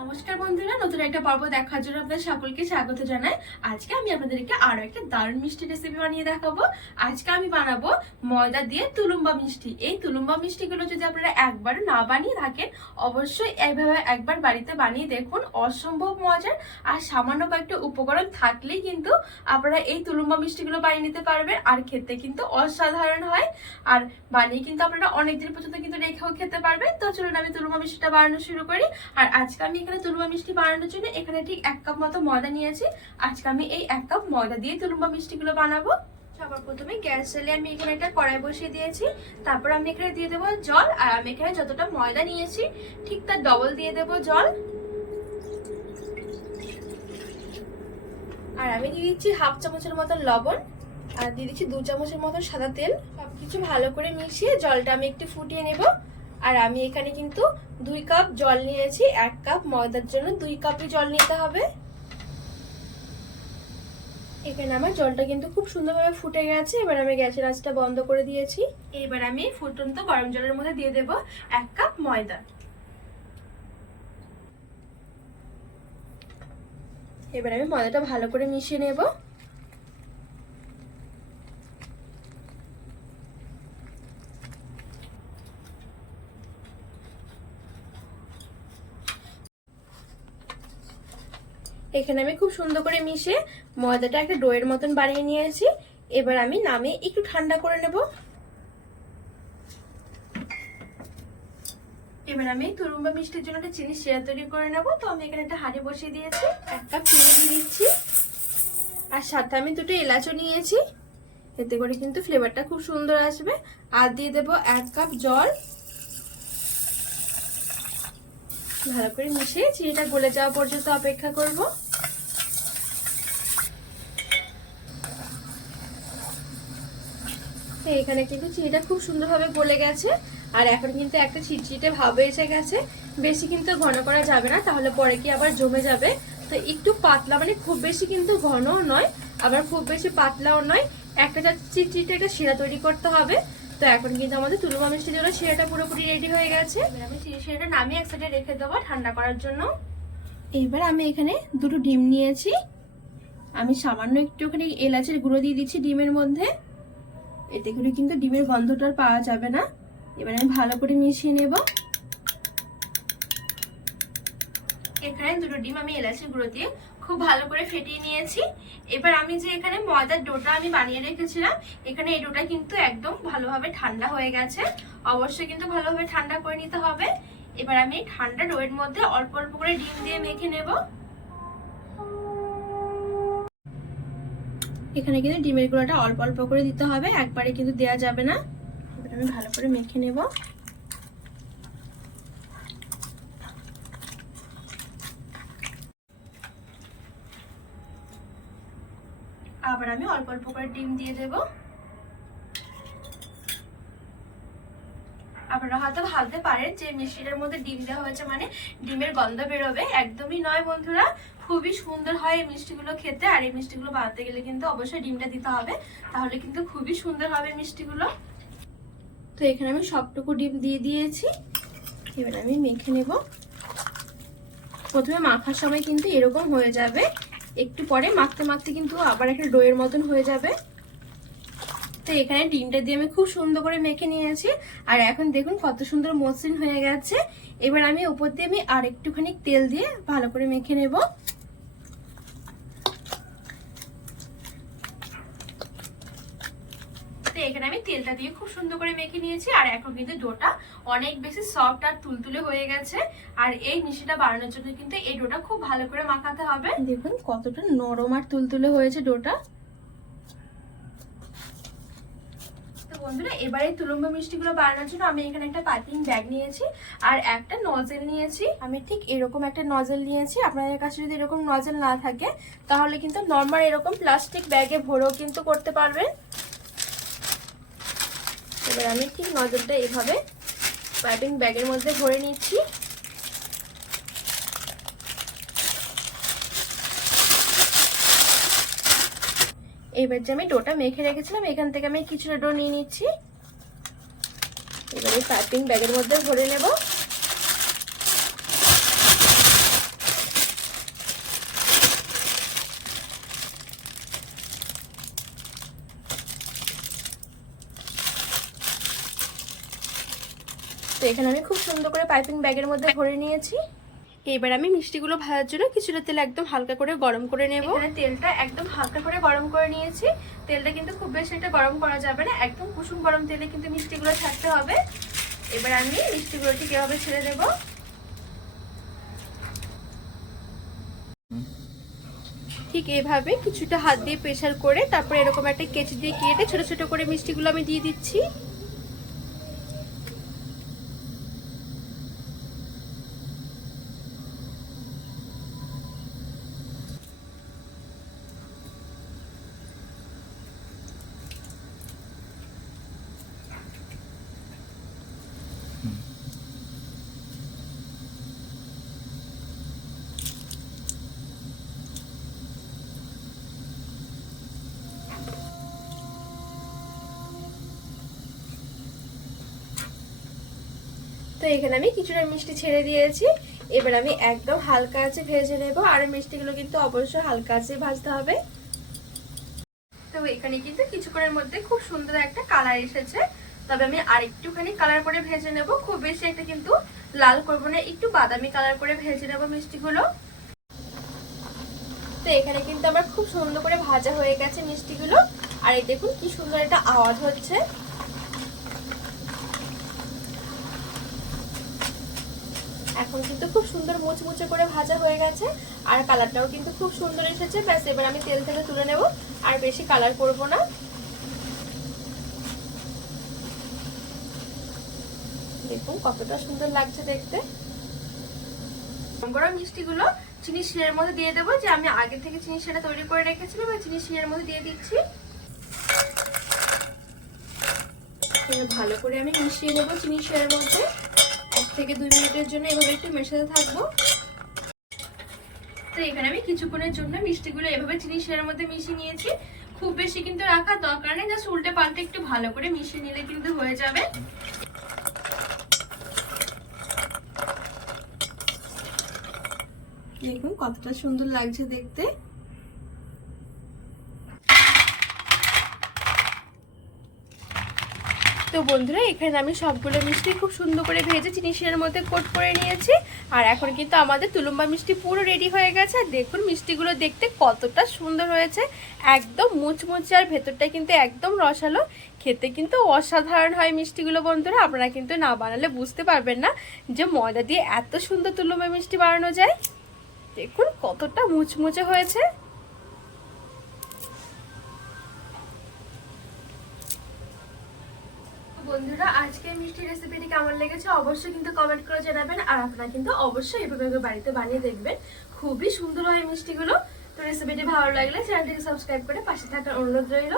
নমস্কার বন্ধুরা, নতুন একটা পর্ব দেখার জন্য আপনাদের সকলকে স্বাগত জানাই। আজকে আমি আপনাদেরকে আরও একটা দারুণ মিষ্টি রেসিপি বানিয়ে দেখাবো। আজকে আমি বানাবো ময়দা দিয়ে তুলুম্বা মিষ্টি। এই তুলুম্বা মিষ্টিগুলো যদি আপনারা একবার না বানিয়ে থাকেন, অবশ্যই এইভাবে একবার বাড়িতে বানিয়ে দেখুন, অসম্ভব মজার আর সামান্য কয়েকটা উপকরণ থাকলেই কিন্তু আপনারা এই তুলুম্বা মিষ্টিগুলো বানিয়ে নিতে পারবেন আর খেতে কিন্তু অসাধারণ হয়। আর বানিয়ে কিন্তু আপনারা অনেকদিন পর্যন্ত কিন্তু রেখেও খেতে পারবেন। তো চলুন আমি তুলুম্বা মিষ্টিটা বানানো শুরু করি। আর আজকে আমি এখানে তুলুম্বা মিষ্টি বানানোর জন্য এখানে ঠিক এক কাপ মতো ময়দা নিয়েছি। আজকে আমি এই এক কাপ ময়দা দিয়ে তুলুম্বা মিষ্টিগুলো বানাবো। সবার প্রথমে গ্যাস জ্বালিয়ে আমি এখানে একটা কড়াই বসিয়ে দিয়েছি। তারপর আমি এখানে দিয়ে দেবো জল, আর আমি এখানে যতটা ময়দা নিয়েছি, ঠিক তার ডবল দিয়ে দেবো জল। আর আমি দিয়ে দিচ্ছি হাফ চামচের মতো লবণ, আর দিয়ে দিচ্ছি দু চামচের মতো সাদা তেল। সবকিছু ভালো করে মিশিয়ে জলটা আমি একটু ফুটিয়ে নেব। আর আমি এখানে কিন্তু দুই কাপ জল নিয়েছি, এক কাপ ময়দার জন্য দুই কাপই জল নিতে হবে। এখানে আমার জলটা কিন্তু খুব সুন্দরভাবে ফুটে গেছে, এবার আমি গ্যাসের আঁচটা বন্ধ করে দিয়েছি। এবার আমি ফুটন্ত গরম জলের মধ্যে দিয়ে দেব এক কাপ ময়দা। এবার আমি ময়দাটা ভালো করে মিশিয়ে নেব। এখানে আমি খুব সুন্দর করে মিশে ময়দাটা একটা ডোয়ের মতন বানিয়ে নিয়েছি। এবার আমি নামে একটু ঠান্ডা করে নেব। এবার আমি তুরুম্বা মিষ্টির জন্য একটা চিনি শেয়ার তৈরি করে নেব। তো আমি এখানে একটা হাঁড়ি বসিয়ে দিয়েছি, এক কাপ চিনি দিয়ে দিচ্ছি। আর সাথে আমি দুটো এলাচও নিয়েছি। এতে করে কিন্তু ফ্লেভারটা খুব সুন্দর আসবে। আর দিয়ে দেবো এক কাপ জল। ভালো করে মিশিয়ে চিনিটা গলে যাওয়া পর্যন্ত অপেক্ষা করব। এখানে কিন্তু চিনিটা খুব সুন্দরভাবে গলে গেছে। আর এখন কিন্তু একটা চিটচিটে ভাব এসে গেছে। বেশি কিন্তু ঘন করা যাবে না, তাহলে পরে কি আবার জমে যাবে। তো একটু পাতলা মানে খুব বেশি কিন্তু ঘনও নয়, আবার খুব বেশি পাতলাও নয়। একটা চিটচিটে একটা শিরা তৈরি করতে হবে। তো এখন কিন্তু আমাদের তুলুমা মিষ্টির জন্য শিরাটা পুরোপুরি রেডি হয়ে গেছে। আমি শিরাটা নামিয়ে এক সাইডে রেখে দেবো ঠান্ডা করার জন্য। এবার আমি এখানে দুটো ডিম নিয়েছি। আমি সামান্য একটুখানি এলাচের গুঁড়ো দিয়ে দিচ্ছি ডিমের মধ্যে। এতে করে কিন্তু ডিমের গন্ধটা আর পাওয়া যাবে না। এবার আমি ভালো করে মিশিয়ে নেব। এখানে দুটো ডিম আমি এলাচের গুঁড়ো দিয়ে খুব ভালো করে ফেটিয়ে নিয়েছি। এবার আমি যে এখানে ময়দার ডোটা আমি বানিয়ে রেখেছিলাম, এখানে এই ডোটা কিন্তু একদম ভালোভাবে ঠান্ডা হয়ে গেছে। অবশ্যই কিন্তু ভালোভাবে ঠান্ডা করে নিতে হবে। এবার আমি ঠান্ডা ডোয়ের মধ্যে অল্প অল্প করে ডিম দিয়ে মেখে নেব। এখানে কিন্তু ডিমের গুঁড়োটা অল্প অল্প করে দিতে হবে, একবারে কিন্তু দেওয়া যাবে না। এবার আমি ভালো করে মেখে নেব। আবার আমি অল্প অল্প করে ডিম দিয়ে দেব। আপনারা হয়তো ভাবতে পারেন যে মিষ্টিটার মধ্যে ডিম দেওয়া হয়েছে মানে ডিমের গন্ধ বেরোবে। একদমই নয় বন্ধুরা, খুবই সুন্দর হয় এই মিষ্টিগুলো খেতে। আর এই মিষ্টিগুলো বানাতে গেলে কিন্তু অবশ্যই ডিমটা দিতে হবে। তাহলে কিন্তু খুবই সুন্দর হবে মিষ্টিগুলো। তো এখানে আমি সবটুকু ডিম দিয়ে দিয়েছি। এবার আমি মেখে নেব। প্রথমে মাখার সময় কিন্তু এরকম হয়ে যাবে। একটু পরে মাখতে মাখতে কিন্তু আবার একটা ডোয়ের মতন হয়ে যাবে। তো এখানে ডিমটা দিয়ে আমি খুব সুন্দর করে মেখে নিয়েছি। আর এখন দেখুন কত সুন্দর মসৃণ হয়ে গেছে। এবার আমি উপর দিয়ে আমি আর একটুখানি তেল দিয়ে ভালো করে মেখে নেব। তো এখানে আমি তেলটা দিয়ে খুব সুন্দর করে মেখে নিয়েছি আর এখন কিন্তু ডোটা অনেক বেশি সফট আর তুলতুলে হয়ে গেছে। আর এই মিষ্টিটা বানানোর জন্য কিন্তু এই ডোটা খুব ভালো করে মাখাতে হবে। দেখুন কতটা নরম আর তুলতুলে হয়েছে ডোটা। বন্ধুরা এবারে তুলম্বা মিষ্টিগুলো বানানোর জন্য আমি এখানে একটা পাইপিং ব্যাগ নিয়েছি আর একটা নজেল নিয়েছি। আমি ঠিক এরকম একটা নজেল নিয়েছি। আপনাদের কাছে যদি এরকম নজেল না থাকে তাহলে কিন্তু নর্মাল এরকম প্লাস্টিক ব্যাগে ভরেও কিন্তু করতে পারবেন। এবার আমি ঠিক নজরটা এভাবে পাইপিং ব্যাগের মধ্যে ভরে নিচ্ছি। এবার যে আমি ডোটা মেখে রেখেছিলাম, এখান থেকে আমি কিছুটা ডো নিয়ে নিচ্ছি। এবার এই পাইপিং ব্যাগের মধ্যে ভরে নেব। এখানে আমি খুব সুন্দর করে পাইপিং ব্যাগের মধ্যে ভরে নিয়েছি। এবার আমি মিষ্টিগুলো ভাজার জন্য কিছুটা তেল একদম হালকা করে গরম করে নেব। এখানে তেলটা একদম হালকা করে গরম করে নিয়েছি। তেলটা কিন্তু খুব বেশি একটা গরম করা যাবে না একদম কুসুম গরম তেলে কিন্তু মিষ্টিগুলো ছাড়তে হবে। এবার আমি মিষ্টিগুলো ঠিক এভাবে ছেড়ে দেবো? ঠিক এভাবে কিছুটা হাত দিয়ে প্রেশার করে তারপরে এরকম একটা কেচি দিয়ে কেটে ছোট ছোট করে মিষ্টিগুলো আমি দিয়ে দিচ্ছি। তো এখানে আমি কিছুটা মিষ্টি ছেড়ে দিয়েছি। এবার আমি একদম হালকা আছে ভেজে নেব। আর মিষ্টিগুলো কিন্তু অবশ্যই হালকা আছে ভাজতে হবে। তো এখানে কিন্তু কিছুক্ষণের মধ্যে খুব সুন্দর একটা কালার এসেছে। তবে আমি আরেকটুখানি কালার করে ভেজে নেব। খুব বেশি একটা কিন্তু লাল করব না, একটু বাদামি কালার করে ভেজে নেব মিষ্টিগুলো। তো এখানে কিন্তু আমার খুব সুন্দর করে ভাজা হয়ে গেছে মিষ্টিগুলো। আর এই দেখুন কি সুন্দর একটা আওয়াজ হচ্ছে। এখন কিন্তু খুব সুন্দর মুচমুচে করে ভাজা হয়ে গেছে, আর কালারটাও কিন্তু খুব সুন্দর এসেছে। ব্যাস, এবার আমি তেল থেকে তুলে নেব, আর বেশি কালার করব না। দেখুন কতটা সুন্দর লাগছে দেখতে। গরম মিষ্টিগুলো চিনি শিরের মধ্যে দিয়ে দেবো। যে আমি আগে থেকে চিনি শিরা তৈরি করে রেখেছিলাম এবার চিনি শিরের মধ্যে দিয়ে দিচ্ছি। ভালো করে আমি মিশিয়ে নেব চিনি শিরার মধ্যে। এক থেকে দুই মিনিটের জন্য এভাবে একটু মেশাতে থাকব। তো এখানে আমি কিছুক্ষণের জন্য মিষ্টিগুলো এভাবে চিনি শিরার মধ্যে মিশিয়ে নিয়েছি। খুব বেশি কিন্তু রাখার দরকার নেই, জাস্ট উল্টে পাল্টে একটু ভালো করে মিশিয়ে নিলে কিন্তু হয়ে যাবে। দেখুন কতটা সুন্দর লাগছে দেখতে। তো বন্ধুরা, এখানে আমি সবগুলো মিষ্টি খুব সুন্দর করে ভেজে চিনি শিরার মধ্যে কোট করে নিয়েছি। আর এখন কিন্তু আমাদের তুলুম্বা মিষ্টি পুরো রেডি হয়ে গেছে। আর দেখুন মিষ্টিগুলো দেখতে কতটা সুন্দর হয়েছে। একদম মুচমুচে আর ভেতরটা কিন্তু একদম রসালো। খেতে কিন্তু অসাধারণ হয় মিষ্টিগুলো বন্ধুরা। আপনারা কিন্তু না বানালে বুঝতে পারবেন না যে ময়দা দিয়ে এত সুন্দর তুলুম্বা মিষ্টি বানানো যায়। দেখুন কতটা মুচমুচে হয়েছে। বন্ধুরা আজকে মিষ্টি রেসিপিটি কেমন লেগেছে অবশ্যই কিন্তু কমেন্ট করে জানাবেন। আর আপনারা কিন্তু অবশ্যই এভাবে বাড়িতে বানিয়ে দেখবেন। খুবই সুন্দর হয় মিষ্টিগুলো। তো রেসিপিটি ভালো লাগলে চ্যানেলটিকে সাবস্ক্রাইব করে পাশে থাকার অনুরোধ রইল।